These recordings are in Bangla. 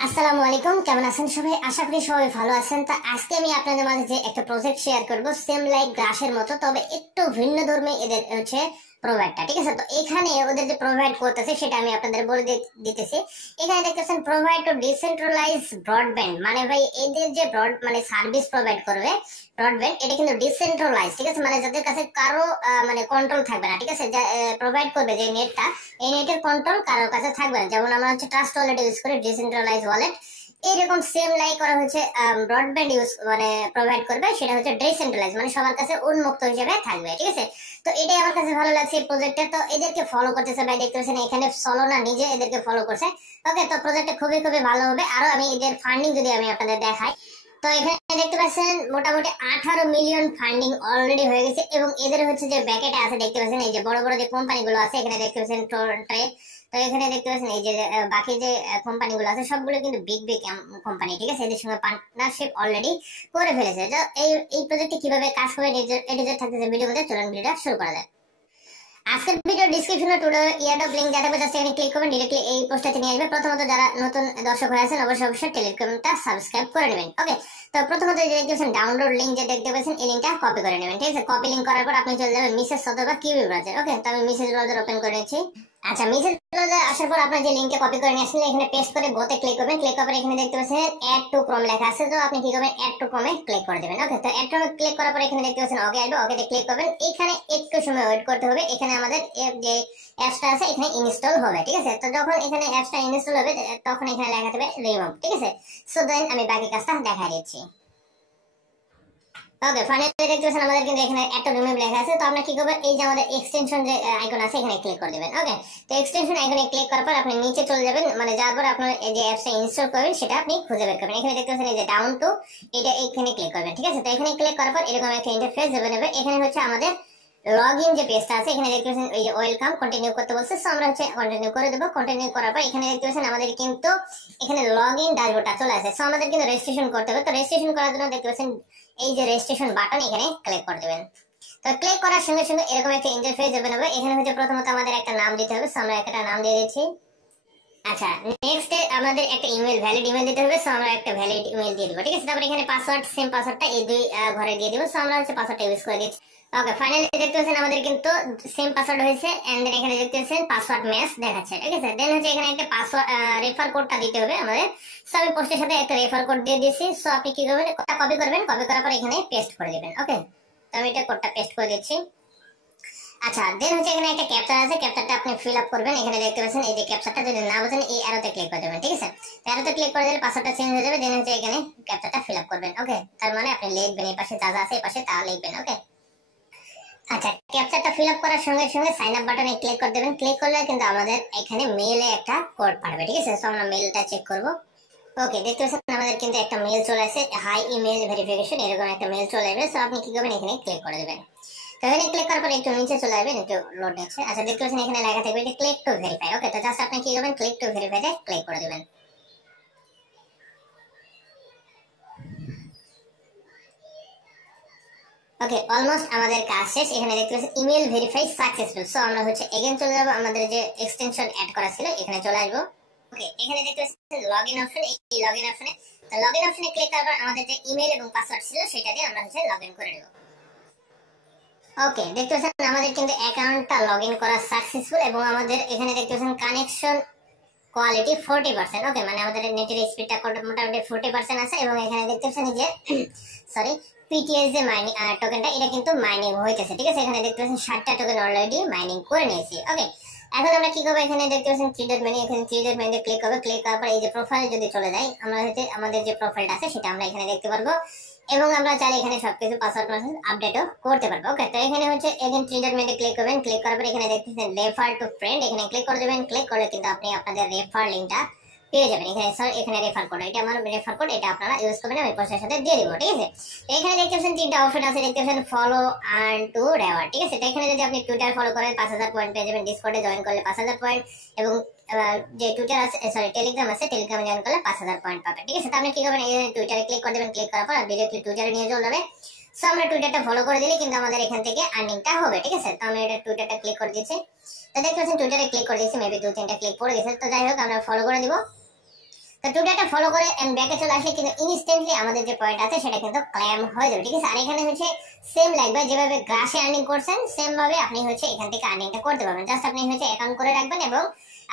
আসসালামু আলাইকুম, কেমন আছেন সবাই? আশা করি সবাই ভালো আছেন। তা আজকে আমি আপনাদের মাঝে যে একটা প্রজেক্ট শেয়ার করব, সেম লাইক গ্রাসের মতো, তবে একটু ভিন্ন ধর্মী এদের হচ্ছে প্রোভাইডটা। ঠিক আছে, তো এখানে ওদের যে প্রোভাইড করতেছে সেটা আমি আপনাদের বলে দিতেছি। এখানে দেখতেছেন প্রোভাইড টু ডিসেন্ট্রালাইজ ব্রডব্যান্ড, মানে ভাই এদের যে ব্রড মানে সার্ভিস প্রোভাইড করবে ব্রডব্যান্ড, এটা কিন্তু ডিসেন্ট্রালাইজ। ঠিক আছে, মানে যাদের কাছে কারো মানে কন্ট্রোল থাকবে না। ঠিক আছে, প্রোভাইড করবে যে নেটটা, এই নেটের কন্ট্রোল কারোর কাছে থাকবে না। যেমন আমরা হচ্ছে ট্রাস্ট ওয়ালেট ইউজ করি, ডিসেন্ট্রালাইজ ওয়ালেট, এইরকম সেম লাইক করা হচ্ছে ব্রডব্যান্ড ইউজ মানে প্রোভাইড করবে, সেটা হচ্ছে ডিসেন্ট্রালাইজ, মানে সবার কাছে উন্মুক্ত হিসেবে থাকবে। ঠিক আছে, তো এটাই আমার কাছে ভালো লাগছে এই প্রজেক্টে। তো এদেরকে ফলো করতেছে ভাই, দেখতে পাচ্ছেন এখানে সলো না নিজে এদেরকে ফলো করছে। ওকে, তো প্রজেক্টটা খুবই খুবই ভালো হবে। আরো আমি এদের ফান্ডিং যদি আমি আপনাদের দেখাই, তো এখানে দেখতে পাচ্ছেন মোটামুটি 18 মিলিয়ন ফান্ডিং অলরেডি হয়ে গেছে। এবং এদের হচ্ছে যে ব্যাকেটে আছে, দেখতে পাচ্ছেন এই যে বড় বড় যে কোম্পানিগুলো আছে, এখানে দেখতে পাচ্ছেন ট্রে। তো এখানে দেখতে পাচ্ছেন এই যে বাকি যে কোম্পানিগুলো আছে সবগুলো কিন্তু বিগ বিগ কোম্পানি। ঠিক আছে, এদের সঙ্গে পার্টনারশিপ অলরেডি করে ফেলেছে। তো এই প্রজেক্টে কিভাবে কাজ করবে এডিটর থাকতেছে ভিডিওর মধ্যে, চলুন ভিডিওটা শুরু করা যায়। আজকের ভিডিও ডেসক্রিপশনে টুডে ইয়ারডপ লিংক দেওয়া থাকবে, জাস্ট এখানে ক্লিক করবেন, ডাইরেক্টলি এই পোস্টটাতে নিয়ে আসবে। প্রথমত যারা নতুন দর্শক হয়ে আছেন অবশ্যই অবশ্যই টেলিগ্রামটা সাবস্ক্রাইব করে নেবেন। ওকে, তো প্রথমত যে দেখতেছেন ডাউনলোড লিংক যে দেখতে পাচ্ছেন, এই লিংকটা কপি করে নেবেন। ঠিক আছে, কপি লিংক করার পর আপনি চলে যাবেন মিসেস অথবা কিউবি ব্রাউজার। ওকে, তো আমি মিসেস ব্রাউজার ওপেন করে নিচ্ছি। আচ্ছা, মেসেজ আসার পর আপনার যে লিংকটা কপি করে নিয়ে আসলে এখানে পেস্ট করে গোতে ক্লিক করবেন। ক্লিক করার পর এখানে দেখতে পাচ্ছেন অ্যাড টু ক্রোম লেখা আছে, তো আপনি কি করবেন অ্যাড টু ক্রোমে ক্লিক করে দিবেন। ওকে, তো অ্যাড টু ক্রোমে ক্লিক করার পর এখানে দেখতে পাচ্ছেন ওকে আসবে, ওকেতে ক্লিক করবেন। এখানে একটু সময় ওয়েট করতে হবে, এখানে আমাদের যে অ্যাপসটা আছে এখানে ইনস্টল হবে। ঠিক আছে, তো যখন এখানে অ্যাপসটা ইনস্টল হবে তখন এখানে লেখা থাকবে রিমুভ। ঠিক আছে, সো দেন আমি বাকি কাজটা দেখাই দিচ্ছি। ওকে, ফাইনালি দেখতে পাচ্ছেন আমাদের কিন্তু এখানে একটা রিমুভ লেখা আছে। তো আমরা কি করব, এই যে আমাদের এক্সটেনশন যে আইকন আছে এখানে ক্লিক করে দিবেন। ওকে, তো এক্সটেনশন আইকনে ক্লিক করার পর আপনি নিচে চলে যাবেন, মানে যাওয়ার পর আপনার এই যে অ্যাপসটা ইনস্টল করবেন সেটা আপনি খুঁজে বের করবেন। এখানে দেখতে পাচ্ছেন এই যে ডাউন টু, এটা এখানে ক্লিক করবেন। ঠিক আছে, তো এখানে ক্লিক করার পর এরকম একটা ইন্টারফেস যাবে। এখানে হচ্ছে আমাদের লগইন যে পেজটা আছে, এখানে দেখতে পাচ্ছেন এই যে ওয়েলকাম কন্টিনিউ করতে বলছে, সো আমরা হচ্ছে কন্টিনিউ করে দেব। কন্টিনিউ করার পর এখানে দেখতে পাচ্ছেন আমাদের কিন্তু এখানে লগইন ড্যাশবোর্ডটা চলে আসে। সো আমাদের কিন্তু রেজিস্ট্রেশন করতে হবে। তো রেজিস্ট্রেশন করার জন্য দেখতে পাচ্ছেন এই যে রেজিস্ট্রেশন বাটন, এখানে ক্লিক করে দিবেন। তো ক্লিক করার সঙ্গে সঙ্গে এরকম একটা ইন্টারফেস যাবে। এখানে হচ্ছে প্রথমত আমাদের একটা নাম দিতে হবে, সো আমরা একটা নাম দিয়ে দিচ্ছি। আচ্ছা, নেক্সট আমাদের একটা ইমেল, ভ্যালিড ইমেল দিতে হবে, সো আমরা একটা ভ্যালিড ইমেল দিয়ে দিব। ঠিক আছে, তারপর এখানে পাসওয়ার্ড, সেম পাসওয়ার্ডটা এই দুই ঘরে দিয়ে দিব। সো আমরা হচ্ছে পাসওয়ার্ডটা ইউজ করে দিচ্ছি। ওকে, ফাইনালি দেখতে পাচ্ছেন আমাদের কিন্তু সেম পাসওয়ার্ড হয়েছে, এন্ড দেন এখানে দেখতে পাচ্ছেন পাসওয়ার্ড ম্যাচ দেখাচ্ছে। ঠিক আছে, দেন হচ্ছে এখানে একটা পাসওয়ার্ড রেফার কোডটা দিতে হবে আমাদের। সো আমি পোস্টের সাথে একটা রেফার কোড দিয়ে দিয়েছি। সো আপনি কি করবেন, কপি করবেন, কপি করার পর এখানে পেস্ট করে দিবেন। ওকে, তো আমি এটা কোডটা পেস্ট করে দিচ্ছি। আচ্ছা, দেন হচ্ছে এখানে একটা ক্যাপচার আছে, ক্যাপচারটা আপনি ফিল আপ করবেন। এখানে দেখতে পাচ্ছেন এই যে ক্যাপচারটা যদি না বোঝেন এই অ্যারোতে ক্লিক করে দেবেন। ঠিক আছে, অ্যারোতে ক্লিক করে দিলে পাসওয়ার্ডটা চেঞ্জ হয়ে যাবে। দেন হচ্ছে এখানে ক্যাপচারটা ফিল আপ করবেন। ওকে, তার মানে আপনি লিখবেন এই পাশে যা যা আছে এই পাশে তা লিখবেন। ওকে, আচ্ছা, ক্যাপচারটা ফিল আপ করার সঙ্গে সঙ্গে সাইন আপ বাটনে ক্লিক করে দেবেন। ক্লিক করলে কিন্তু আমাদের এখানে মেইলে একটা কোড পাঠাবে। ঠিক আছে, সো আমরা মেইলটা চেক করব। ওকে, দেখতে পাচ্ছেন আমাদের কিন্তু একটা মেইল চলে আসে, হাই ইমেল ভেরিফিকেশন, এরকম একটা মেইল চলে আসবে। সো আপনি কি করবেন, এখানে ক্লিক করে দেবেন। তো এখানে ক্লিক করার পর একটু নিচে চলে আসবেন, একটু লোড নিচ্ছে। আচ্ছা, দেখতে পাচ্ছেন এখানে লেখা থাকবে যে ক্লিক টু ভেরিফাই। ওকে, তো জাস্ট আপনি কি করবেন, ক্লিক টু ভেরিফাইতে ক্লিক করে দিবেন। ওকে, অলমোস্ট আমাদের কাজ শেষ। এখানে দেখতে পাচ্ছেন ইমেল ভেরিফাই সাকসেসফুল। সো আমরা হচ্ছে এগেইন চলে যাব, আমাদের যে এক্সটেনশন অ্যাড করা ছিল এখানে চলে আসবো। ওকে, এখানে দেখতে পাচ্ছেন লগইন অপশন, এই লগইন অপশনে, তো লগইন অপশনে ক্লিক করার পর আমাদের যে ইমেল এবং পাসওয়ার্ড ছিল সেটা দিয়ে আমরা হচ্ছে লগইন করে নেব। ওকে, দেখতে পাচ্ছেন আমাদের কিন্তু অ্যাকাউন্টটা লগইন করা সাকসেসফুল, এবং আমাদের এখানে দেখতে পাচ্ছেন কানেকশন কোয়ালিটি 40%। ওকে, মানে আমাদের নেটের স্পিডটা মোটামুটি 40% আছে। এবং এখানে দেখতে পাচ্ছেন যে সরি পিটিএস যে মাইনিং টোকেনটা, এটা কিন্তু মাইনিং হইতেছে। ঠিক আছে, এখানে দেখতে পাচ্ছেন 60টা টোকেন অলরেডি মাইনিং করে নিয়েছি। ওকে, এখন আমরা কি করব, এখানে দেখতে পাচ্ছেন থ্রি ডট মেনু, এখানে থ্রি ডট মেনুতে ক্লিক করব। ক্লিক করার পর এই যে প্রোফাইলে যদি চলে যাই, আমরা হচ্ছে আমাদের যে প্রোফাইলটা আছে সেটা আমরা এখানে দেখতে পারবো, এবং আমরা চাইলে এখানে সবকিছু পাসওয়ার্ড আপডেটও করতে পারবো। ওকে, তো এখানে হচ্ছে এগেইন থ্রি ডট মেনুতে ক্লিক করবেন। ক্লিক করার পর এখানে দেখতেছেন রেফার টু ফ্রেন্ড, এখানে ক্লিক করে দেবেন। ক্লিক করলে কিন্তু আপনি আপনাদের রেফার লিংকটা পেয়ে যাবেন। এখানে স্যার এখানে রেফার কোড, এটা আমার রেফার কোড, এটা আপনারা ইউজ করবেন, আমি পোস্টের সাথে দিয়ে দিব। ঠিক আছে, এখানে দেখতে পাচ্ছেন তিনটা অপশন আছে, দেখতে পাচ্ছেন ফলো আর্ন টু রেওয়ার্ড। ঠিক আছে, তো এখানে যদি আপনি টুইটার ফলো করেন 5000 পয়েন্ট পেয়ে যাবেন, ডিসকর্ডে জয়েন করলে 5000 পয়েন্ট, এবং যে টুইটার আছে সরি টেলিগ্রাম আছে, টেলিগ্রামে জয়েন করলে 5000 পয়েন্ট পাবেন। ঠিক আছে, তো আপনি কি করবেন, এই টুইটারে ক্লিক করে দেবেন। ক্লিক করার পর ডাইরেক্টলি টুইটারে নিয়ে চলে যাবে। সো আমরা টুইটারটা ফলো করে দিলে কিন্তু আমাদের এখান থেকে আর্নিংটা হবে। ঠিক আছে, তো আমি এটা টুইটারটা ক্লিক করে দিচ্ছি। তো দেখতে পাচ্ছেন টুইটারে ক্লিক করে দিয়েছি, মেবি 2-3টা ক্লিক পড়ে গেছে। তো যাই হোক আমরা ফলো করে দিব। তো টুইটারটা ফলো করে এন্ড ব্যাকে চলে আসলে কিন্তু ইনস্ট্যান্টলি আমাদের যে পয়েন্ট আছে সেটা কিন্তু ক্লেম হয়ে যাবে, ঠিক আছে। আর এখানে হচ্ছে সেম লাগবে যেভাবে গ্রাসে আর্নিং করছেন সেম ভাবে আপনি হচ্ছে এখান থেকে আর্নিংটা করতে পারবেন। জাস্ট আপনি হচ্ছে অ্যাকাউন্ট করে রাখবেন এবং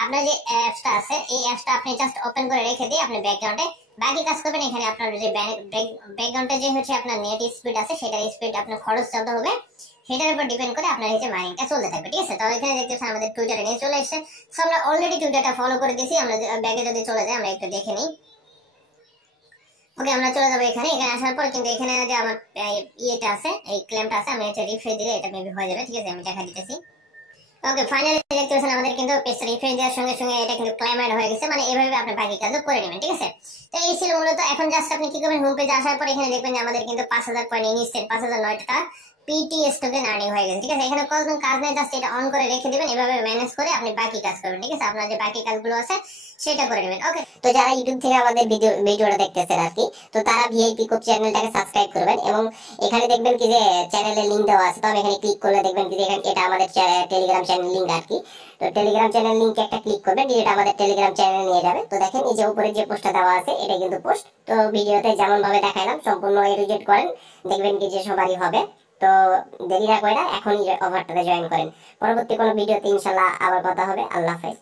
আপনার যে অ্যাপসটা আছে এই অ্যাপসটা আপনি জাস্ট ওপেন করে রেখে দিয়ে আপনি ব্যাকগ্রাউন্ডে বাকি কাজ করবেন। এখানে আপনার যে ব্যাকগ্রাউন্ডে যে হচ্ছে আপনার নেট স্পিড আছে সেটার স্পিড আপনার খরচ যত হবে সেটার উপর ডিপেন্ড করে আপনার হচ্ছে মাইনিংটা চলতে থাকবে, ঠিক আছে। তো এখানে দেখতেছেন আমাদের টুইটারে নিয়ে চলে এসেছে। সো আমরা অলরেডি টুইটারটা ফলো করে দিয়েছি। আমরা ব্যাগে যদি চলে যাই আমরা একটু দেখে নিই। ওকে, আমরা চলে যাবো এখানে। এখানে আসার পর কিন্তু এখানে যে আমার ইয়েটা আছে, এই ক্লেমটা আছে, আমি এটা রিফ্রেশ দিলে এটা মেবি হয়ে যাবে, ঠিক আছে। আমি দেখা দিতেছি। ওকে, ফাইনালি দেখতেছেন আমাদের কিন্তু পেজটা রিফ্রেশ দেওয়ার সঙ্গে সঙ্গে এটা কিন্তু ক্লেম অ্যাড হয়ে গেছে। মানে এভাবে আপনি বাকি কাজও করে নেবেন, ঠিক আছে। তো এই ছিল মূলত। এখন জাস্ট আপনি কি করবেন, হোম পেজে আসার পর এখানে দেখবেন যে আমাদের কিন্তু 5000 পয়েন্ট ইনস্ট্যান্ট 5009 টাকা পিটিএস টোকেন আর্নিং হয়ে গেছে, ঠিক আছে। এখানে কোনো কাজ নেই, জাস্ট এটা অন করে রেখে দিবেন। এভাবে ম্যানেজ করে আপনি বাকি কাজ করবেন, ঠিক আছে। আপনার যে বাকি কাজগুলো আছে সেটা করে নেবেন। ওকে, তো যারা ইউটিউব থেকে আমাদের ভিডিওটা দেখতেছেন আর কি, তো তারা ভিআইপি কোপ চ্যানেলটাকে সাবস্ক্রাইব করবেন এবং এখানে দেখবেন কি যে চ্যানেলের লিংক দেওয়া আছে। তো আমি এখানে ক্লিক করলে দেখবেন কি যে এটা আমাদের টেলিগ্রাম চ্যানেল লিংক আর কি। তো টেলিগ্রাম চ্যানেল লিংকে একটা ক্লিক করবেন, যেটা আমাদের টেলিগ্রাম চ্যানেলে নিয়ে যাবে। তো দেখেন এই যে উপরে যে পোস্টটা দেওয়া আছে এটা কিন্তু পোস্ট। তো ভিডিওতে যেমন ভাবে দেখাইলাম সম্পূর্ণ রিজেক্ট করেন, দেখবেন কি যে সবারই হবে। তো দেরি না করে এখনই অফারটাতে জয়েন করেন। পরবর্তী কোনো ভিডিওতে ইনশাআল্লাহ আবার কথা হবে। আল্লাহ হাফেজ।